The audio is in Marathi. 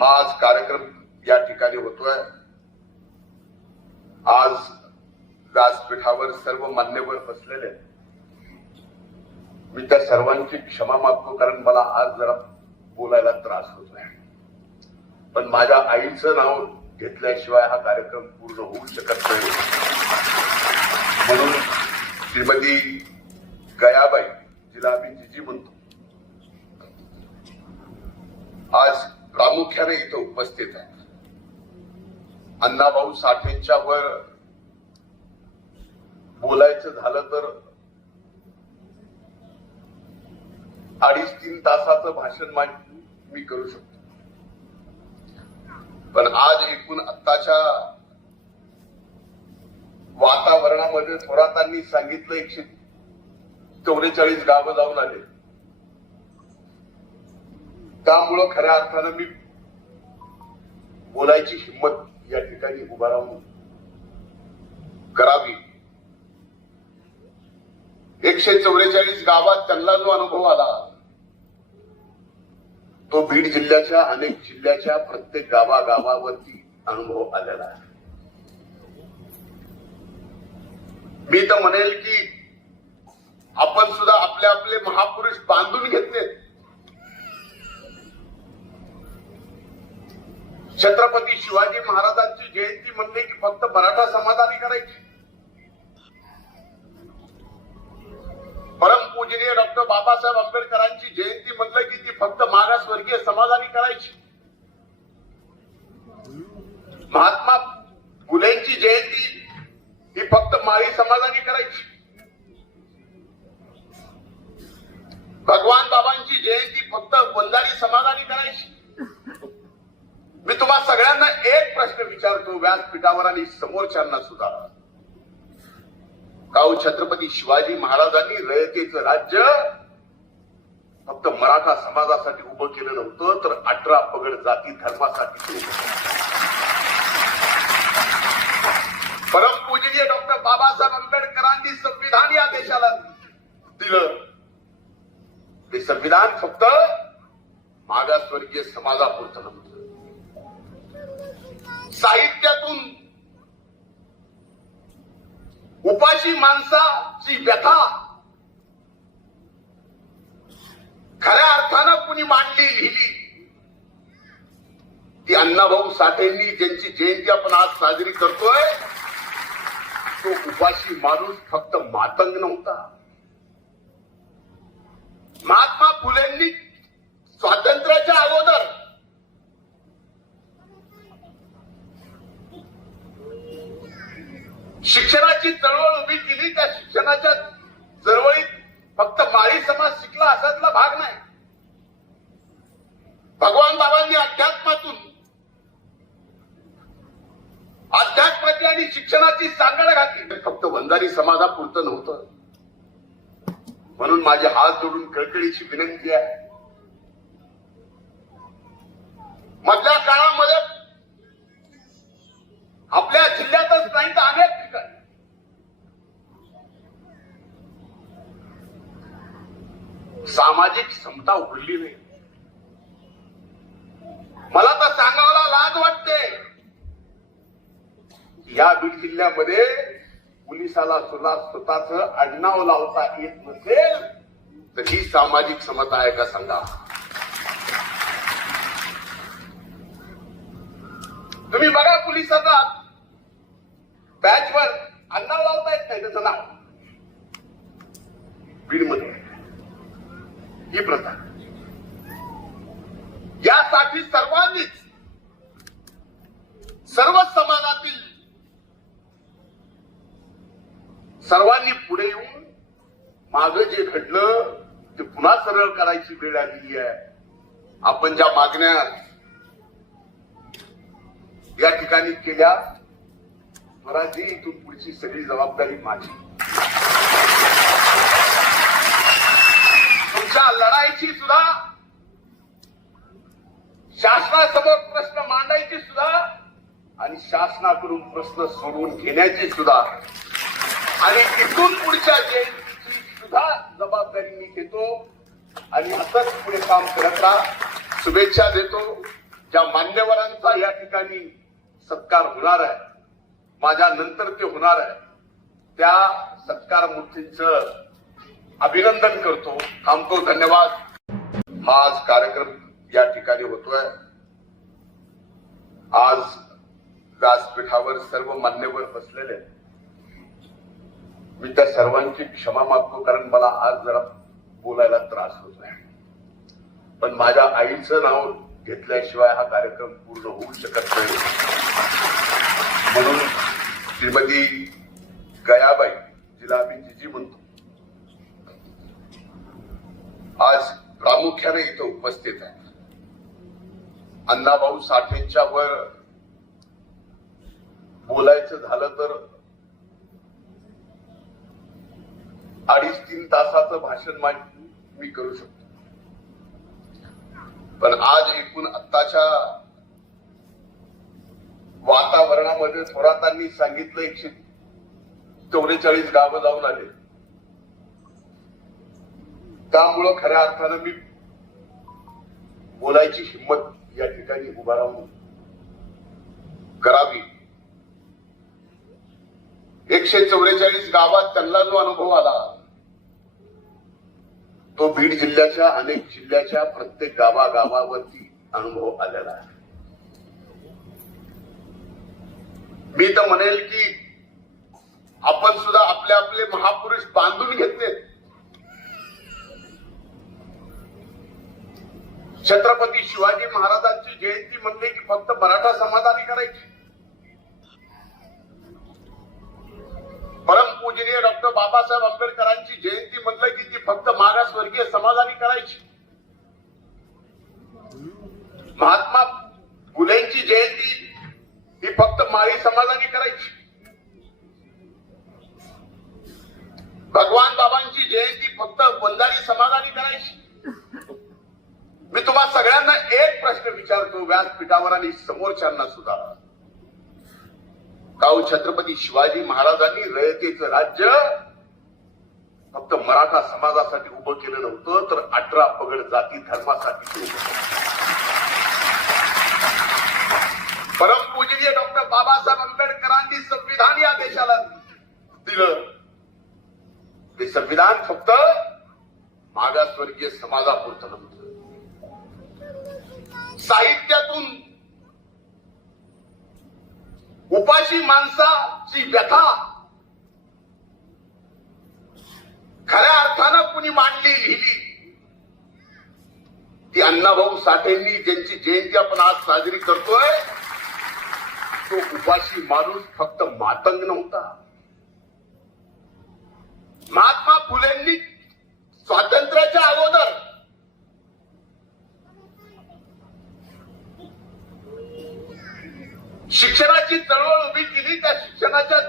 हा आज कार्यक्रम या ठिकाणी होतोय. आज व्यासपीठावर सर्व मान्यवर बसलेले मी त्या सर्वांची क्षमा मागतो कारण मला आज जरा बोलायला त्रास होत आहे. पण माझ्या आईचं नाव घेतल्याशिवाय हा कार्यक्रम पूर्ण होऊ शकत नाही. म्हणून श्रीमती गयाबाई जिला आम्ही जिजी म्हणतो आज प्रामुख्याने इथं उपस्थित आहे अण्णाभाऊ साठेंच्या वर बोलायचं झालं तर अडीच तीन तासाचं भाषण मी करू शकतो. पण आज एकूण आत्ताच्या वातावरणामध्ये थोरातांनी सांगितलं एकशे चौवेचाळीस गावं जाऊन आले. त्यामुळं खऱ्या अर्थानं मी बोलायची हिंमत या ठिकाणी उभा राहून करावी. एकशे चौवेचाळीस गावात त्यांना जो अनुभव आला तो बीड जिल्ह्याच्या अनेक जिल्ह्याच्या प्रत्येक गावागावावरती अनुभव आलेला आहे. मी तर म्हणेल की आपण सुद्धा आपले आपले महापुरुष बांधून घेतले छत्रपती शिवाजी महाराजांची जयंती म्हणले की फक्त मराठा समाजाने करायची. परमपूजनीय डॉक्टर बाबासाहेब आंबेडकरांची जयंती म्हणलं की ती फक्त मागासवर्गीय समाजाने करायची. महात्मा फुलेंची जयंती ही फक्त माळी समाजाने करायची. भगवान बाबांची जयंती फक्त बंधारी समाजाने करायची. मी तुम्हा सगळ्यांना एक प्रश्न विचारतो व्यासपीठावर आणि समोरच्यांना सुद्धा. काऊ छत्रपती शिवाजी महाराजांनी रयतेचं राज्य फक्त मराठा समाजासाठी उभं केलं नव्हतं तर अठरा पगड जाती धर्मासाठी परम पूजनीय परमपूजनीय डॉक्टर बाबासाहेब आंबेडकरांनी संविधान या देशाला दिलं. ते संविधान फक्त मागासवर्गीय समाजापुरतं नव्हतं. साहित्यातून उपाशी माणसाची व्यथा खऱ्या अर्थानं कुणी मांडली लिहिली? ती अण्णाभाऊ साठेंनी ज्यांची जयंती आपण आज साजरी करतोय तो उपाशी माणूस फक्त मातंग नव्हता महात्मा फुलेंनी स्वातंत्र्याच्या अगोदर शिक्षणाची चळवळ उभी केली त्या शिक्षणाच्या चळवळीत फक्त माळी समाज शिकला असातला भाग नाही भगवान बाबांनी अध्यात्मातून अध्यात्माची आणि ती सांगायला घातली. फक्त वंजारी समाजापुरतं नव्हतं. म्हणून माझे हात जोडून कळकळीची विनंती आहे. मधल्या काळामध्ये आपल्या जिल्ह्यातच नाही तर अनेक ठिकाणी. सामाजिक समता उघडली नाही मला तर सांगायला लाज वाटते या बीड जिल्ह्यामध्ये पोलिसाला सुद्धा स्वतःच आडनाव लावता येत नसेल तर ही सामाजिक समता आहे का सांगा? तुम्ही बघा पोलिसांना. बॅचवर आडनाव लावता येत नाही त्याचं नाव. बीडमध्ये. ही प्रथा. यासाठी सर्वांनीच सर्व सर्वांनी पुढे येऊन माग जे घडलं ते पुन्हा सरळ करायची वेळ आलेली आहे. आपण ज्या मागण्या या ठिकाणी केल्या मराठी इथून पुढची सगळी जबाबदारी माझी. तुमच्या लढाईची सुद्धा शासनासमोर प्रश्न मांडायचे सुद्धा आणि शासनाकडून प्रश्न सोडवून घेण्याचे सुद्धा आणि इथून पुढच्या जयंतीची सुद्धा जबाबदारी मी घेतो. आणि असंच पुढे काम करत राहा. शुभेच्छा देतो. ज्या मान्यवरांचा या ठिकाणी सत्कार होणार आहे माझ्या नंतर ते होणार आहे त्या सत्कार मूर्तींच अभिनंदन करतो. थांबतो धन्यवाद. हा आज कार्यक्रम या ठिकाणी होतोय. आज व्यासपीठावर सर्व मान्यवर बसलेले आहेत. मी त्या सर्वांची क्षमा मागतो कारण मला आज जरा बोलायला त्रास होत आहे पण माझ्या आईचं नाव घेतल्याशिवाय हा कार्यक्रम पूर्ण होऊ शकत नाही. म्हणून श्रीमती गयाबाई जिला आम्ही जिजी म्हणतो. आज प्रामुख्याने इथं उपस्थित आहे अण्णाभाऊ साठेंच्या वर बोलायचं झालं तर अडीच तीन तासाचं भाषण मा- मी करू शकतो. पण आज एकूण आत्ताच्या वातावरणामध्ये थोरातांनी सांगितलं एकशे चौवेचाळीस गावं जाऊन आले. त्यामुळं खऱ्या अर्थानं मी बोलायची हिंमत या ठिकाणी उभा राहून करावी. एकशे चौवेचाळीस गावात त्यांना जो अनुभव आला बीड जिल्ह्याच्या अनेक जिल्ह्याच्या प्रत्येक गावागावावरती अनुभव आलेला आहे. मी तर म्हणेल की आपण सुद्धा आपले आपले महापुरुष बांधून घेतले. छत्रपती शिवाजी महाराजांची जयंती म्हणते की फक्त मराठा समाधानी करायची. परमपूजनीय डॉक्टर बाबासाहेब आंबेडकर जयंती म्हटलं की ती फक्त मागासवर्गीय समाजाने करायची. महात्मा फुलेंची जयंती ही फक्त माळी समाजाने करायची. भगवान बाबांची जयंती फक्त बंधारी समाजाने करायची. मी तुम्हा सगळ्यांना एक प्रश्न विचारतो व्यासपीठावर आणि समोरच्यांना सुद्धा. काऊ छत्रपती शिवाजी महाराजांनी रयतेचं राज्य फक्त मराठा समाजासाठी उभं केलं नव्हतं तर अठरा पगड जाती धर्मासाठी परम पूजनीय परमपूजनीय डॉक्टर बाबासाहेब आंबेडकरांनी संविधान या देशाला दिलं. ते संविधान फक्त मागासवर्गीय समाजापुरतं नव्हतं. साहित्यातून उपाशी माणसाची व्यथा खऱ्या अर्थानं कुणी मांडली लिहिली ती अण्णाभाऊ साठेंनी ज्यांची जयंती आपण आज साजरी करतोय तो उपाशी माणूस फक्त मातंग नव्हता. महात्मा फुलेंनी स्वातंत्र्याच्या अगोदर शिक्षणाची चळवळ उभी केली त्या शिक्षणाच्या